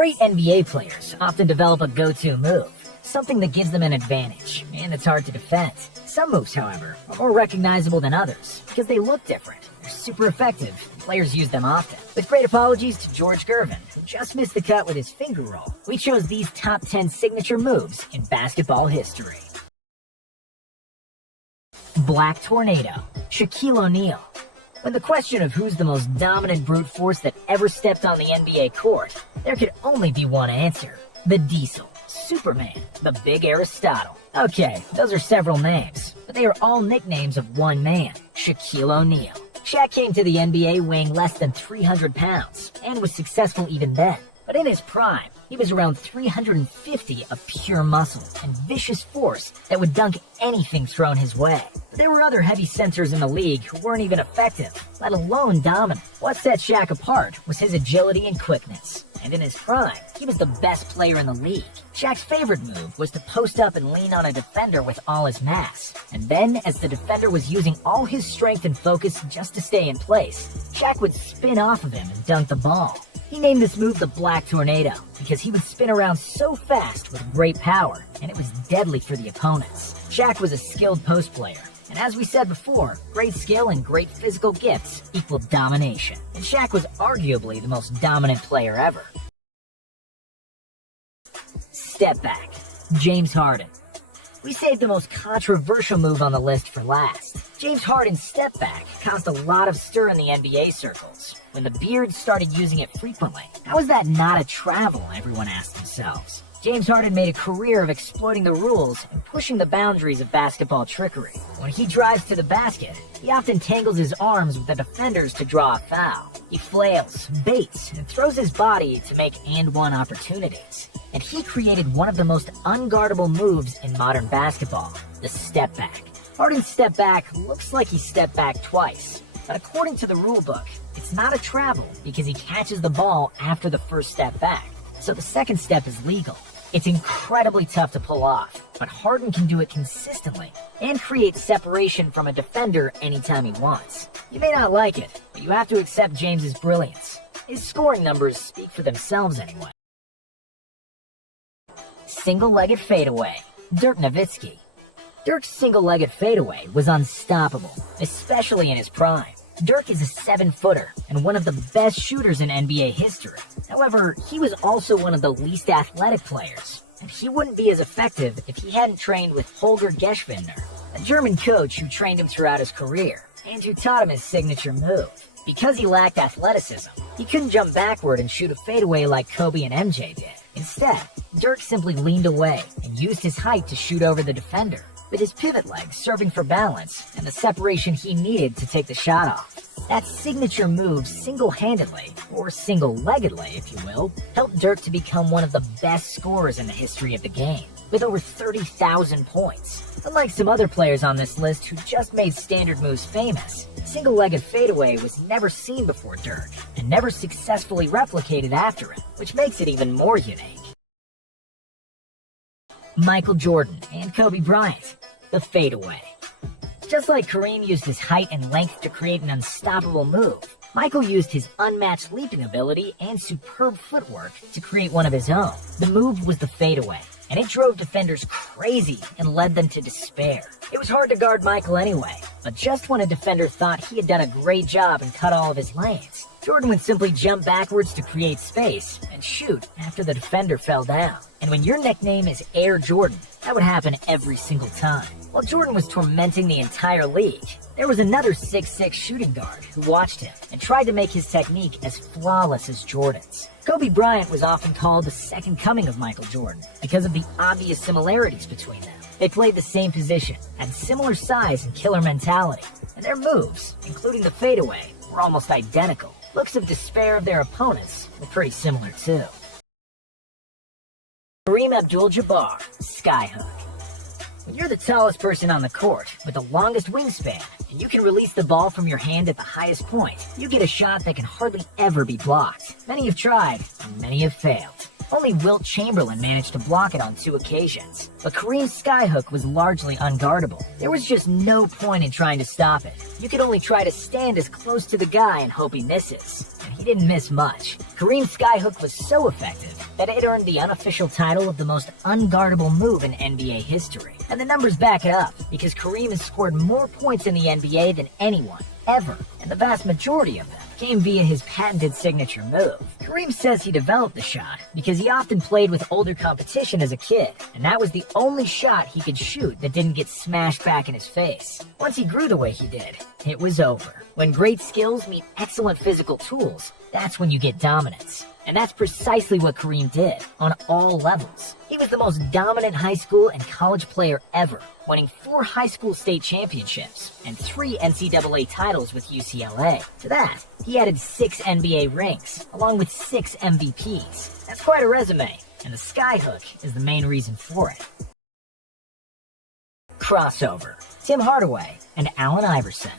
Great NBA players often develop a go-to move, something that gives them an advantage, and it's hard to defend. Some moves, however, are more recognizable than others because they look different. They're super effective, and players use them often. With great apologies to George Gervin, who just missed the cut with his finger roll, we chose these top 10 signature moves in basketball history. Black Tornado, Shaquille O'Neal. When the question of who's the most dominant brute force that ever stepped on the NBA court, there could only be one answer. The Diesel, Superman, the Big Aristotle. Okay, those are several names, but they are all nicknames of one man, Shaquille O'Neal. Shaq came to the NBA weighing less than 300 pounds, and was successful even then. But in his prime, he was around 350 of pure muscle and vicious force that would dunk anything thrown his way. But there were other heavy centers in the league who weren't even effective, let alone dominant. What set Shaq apart was his agility and quickness. And in his prime, he was the best player in the league. Shaq's favorite move was to post up and lean on a defender with all his mass. And then, as the defender was using all his strength and focus just to stay in place, Shaq would spin off of him and dunk the ball. He named this move the Black Tornado because he would spin around so fast with great power, and it was deadly for the opponents. Shaq was a skilled post player, and as we said before, great skill and great physical gifts equaled domination. And Shaq was arguably the most dominant player ever. Step back, James Harden. We saved the most controversial move on the list for last. James Harden's step back caused a lot of stir in the NBA circles when the Beards started using it frequently. How is that not a travel, everyone asked themselves. James Harden made a career of exploiting the rules and pushing the boundaries of basketball trickery. When he drives to the basket, he often tangles his arms with the defenders to draw a foul. He flails, baits, and throws his body to make and-one opportunities. And he created one of the most unguardable moves in modern basketball, the step back. Harden's step back looks like he stepped back twice, but according to the rulebook, it's not a travel because he catches the ball after the first step back, so the second step is legal. It's incredibly tough to pull off, but Harden can do it consistently and create separation from a defender anytime he wants. You may not like it, but you have to accept James's brilliance. His scoring numbers speak for themselves anyway. Single-legged fadeaway, Dirk Nowitzki. Dirk's single-legged fadeaway was unstoppable, especially in his prime. Dirk is a 7-footer and one of the best shooters in NBA history. However, he was also one of the least athletic players, and he wouldn't be as effective if he hadn't trained with Holger Geschwindner, a German coach who trained him throughout his career and who taught him his signature move. Because he lacked athleticism, he couldn't jump backward and shoot a fadeaway like Kobe and MJ did. Instead, Dirk simply leaned away and used his height to shoot over the defender, with his pivot leg serving for balance and the separation he needed to take the shot off. That signature move single-handedly, or single-leggedly if you will, helped Dirk to become one of the best scorers in the history of the game, with over 30,000 points. Unlike some other players on this list who just made standard moves famous, single-legged fadeaway was never seen before Dirk, and never successfully replicated after it, which makes it even more unique. Michael Jordan and Kobe Bryant, the fadeaway. Just like Kareem used his height and length to create an unstoppable move, Michael used his unmatched leaping ability and superb footwork to create one of his own. The move was the fadeaway, and it drove defenders crazy and led them to despair. It was hard to guard Michael anyway, but just when a defender thought he had done a great job and cut all of his lanes, Jordan would simply jump backwards to create space and shoot after the defender fell down. And when your nickname is Air Jordan, that would happen every single time. While Jordan was tormenting the entire league, there was another 6'6" shooting guard who watched him and tried to make his technique as flawless as Jordan's. Kobe Bryant was often called the second coming of Michael Jordan because of the obvious similarities between them. They played the same position, had similar size and killer mentality, and their moves, including the fadeaway, were almost identical. Looks of despair of their opponents were pretty similar too. Kareem Abdul-Jabbar, Skyhook. When you're the tallest person on the court with the longest wingspan, and you can release the ball from your hand at the highest point, you get a shot that can hardly ever be blocked. Many have tried, and many have failed. Only Wilt Chamberlain managed to block it on 2 occasions, but Kareem's skyhook was largely unguardable. There was just no point in trying to stop it. You could only try to stand as close to the guy and hope he misses, and he didn't miss much. Kareem's skyhook was so effective that it earned the unofficial title of the most unguardable move in NBA history. And the numbers back it up, because Kareem has scored more points in the NBA than anyone, ever, and the vast majority of them came via his patented signature move. Kareem says he developed the shot because he often played with older competition as a kid, and that was the only shot he could shoot that didn't get smashed back in his face. Once he grew the way he did, it was over. When great skills meet excellent physical tools, that's when you get dominance. And that's precisely what Kareem did, on all levels. He was the most dominant high school and college player ever, winning 4 high school state championships and 3 NCAA titles with UCLA. To that, he added 6 NBA rings, along with 6 MVPs. That's quite a resume, and the skyhook is the main reason for it. Crossover. Tim Hardaway and Allen Iverson.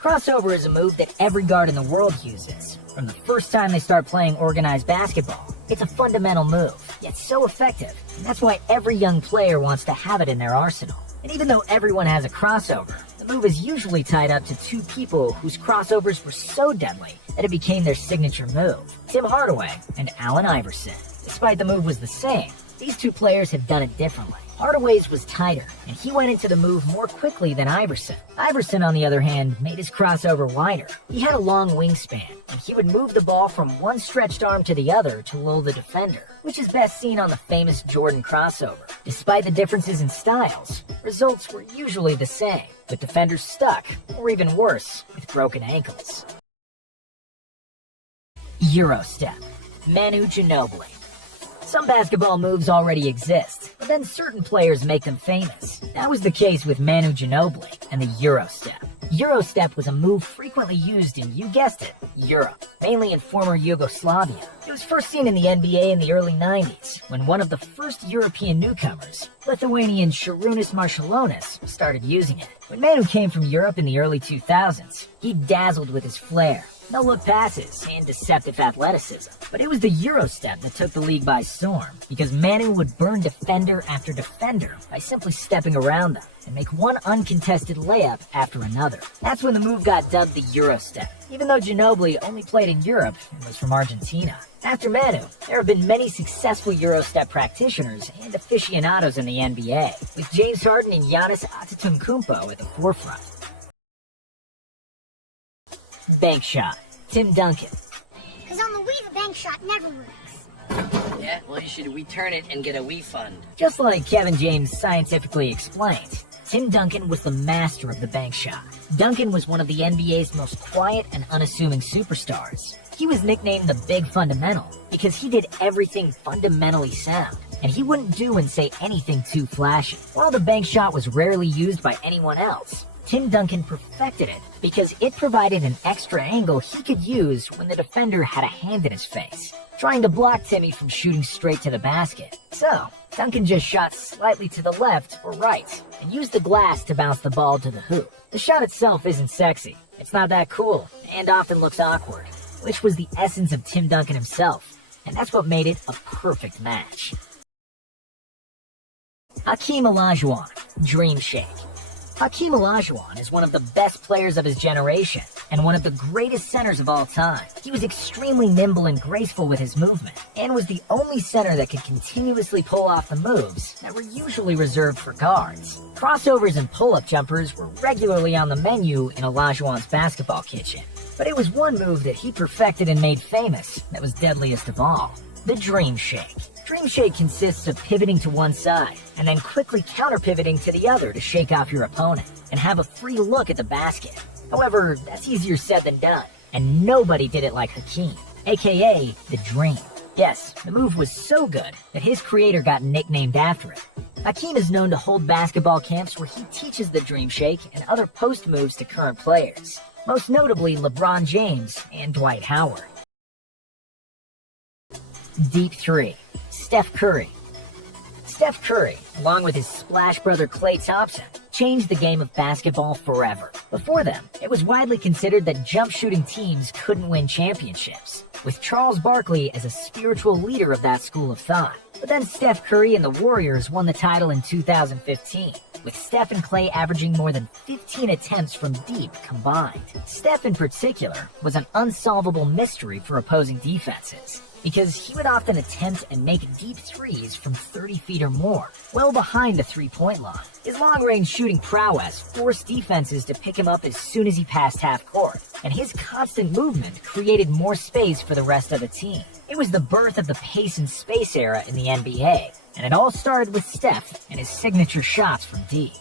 Crossover is a move that every guard in the world uses. From the first time they start playing organized basketball, it's a fundamental move, yet so effective. And that's why every young player wants to have it in their arsenal. And even though everyone has a crossover, the move is usually tied up to 2 people whose crossovers were so deadly that it became their signature move. Tim Hardaway and Allen Iverson. Despite the move was the same, these 2 players have done it differently. Hardaway's was tighter, and he went into the move more quickly than Iverson. Iverson, on the other hand, made his crossover wider. He had a long wingspan, and he would move the ball from one stretched arm to the other to lull the defender, which is best seen on the famous Jordan crossover. Despite the differences in styles, results were usually the same, with defenders stuck, or even worse, with broken ankles. Eurostep. Manu Ginobili. Some basketball moves already exist, but then certain players make them famous. That was the case with Manu Ginobili and the Eurostep. Eurostep was a move frequently used in, you guessed it, Europe, mainly in former Yugoslavia. It was first seen in the NBA in the early 90s, when one of the first European newcomers, Lithuanian Šarūnas Marčiulionis, started using it. When Manu came from Europe in the early 2000s, he dazzled with his flair, no-look passes, and deceptive athleticism. But it was the Eurostep that took the league by storm, because Manu would burn defender after defender by simply stepping around them and make one uncontested layup after another. That's when the move got dubbed the Eurostep, even though Ginobili only played in Europe and was from Argentina. After Manu, there have been many successful Eurostep practitioners and aficionados in the NBA, with James Harden and Giannis Antetokounmpo at the forefront. Bank shot. Tim Duncan. Because on the Wii, the bank shot never works. Yeah, well, you should return it and get a Wii fund. Just like Kevin James scientifically explained, Tim Duncan was the master of the bank shot. Duncan was one of the NBA's most quiet and unassuming superstars. He was nicknamed the Big Fundamental because he did everything fundamentally sound, and he wouldn't do and say anything too flashy. While the bank shot was rarely used by anyone else, Tim Duncan perfected it because it provided an extra angle he could use when the defender had a hand in his face, trying to block Timmy from shooting straight to the basket. So, Duncan just shot slightly to the left or right and used the glass to bounce the ball to the hoop. The shot itself isn't sexy, it's not that cool, and often looks awkward, which was the essence of Tim Duncan himself, and that's what made it a perfect match. Hakeem Olajuwon, Dream Shake. Hakeem Olajuwon is one of the best players of his generation and one of the greatest centers of all time. He was extremely nimble and graceful with his movement and was the only center that could continuously pull off the moves that were usually reserved for guards. Crossovers and pull-up jumpers were regularly on the menu in Olajuwon's basketball kitchen, but it was one move that he perfected and made famous that was deadliest of all: the Dream Shake. Dream Shake consists of pivoting to one side and then quickly counter-pivoting to the other to shake off your opponent and have a free look at the basket. However, that's easier said than done, and nobody did it like Hakeem, aka the Dream. Yes, the move was so good that his creator got nicknamed after it. Hakeem is known to hold basketball camps where he teaches the Dream Shake and other post moves to current players, most notably LeBron James and Dwight Howard. Deep 3. Steph Curry. Steph Curry, along with his splash brother Klay Thompson, changed the game of basketball forever. Before them, it was widely considered that jump shooting teams couldn't win championships, with Charles Barkley as a spiritual leader of that school of thought. But then Steph Curry and the Warriors won the title in 2015. with Steph and Clay averaging more than 15 attempts from deep combined. Steph in particular was an unsolvable mystery for opposing defenses, because he would often attempt and make deep threes from 30 feet or more, well behind the three-point line. His long-range shooting prowess forced defenses to pick him up as soon as he passed half-court, and his constant movement created more space for the rest of the team. It was the birth of the pace and space era in the NBA, and it all started with Steph and his signature shots from deep.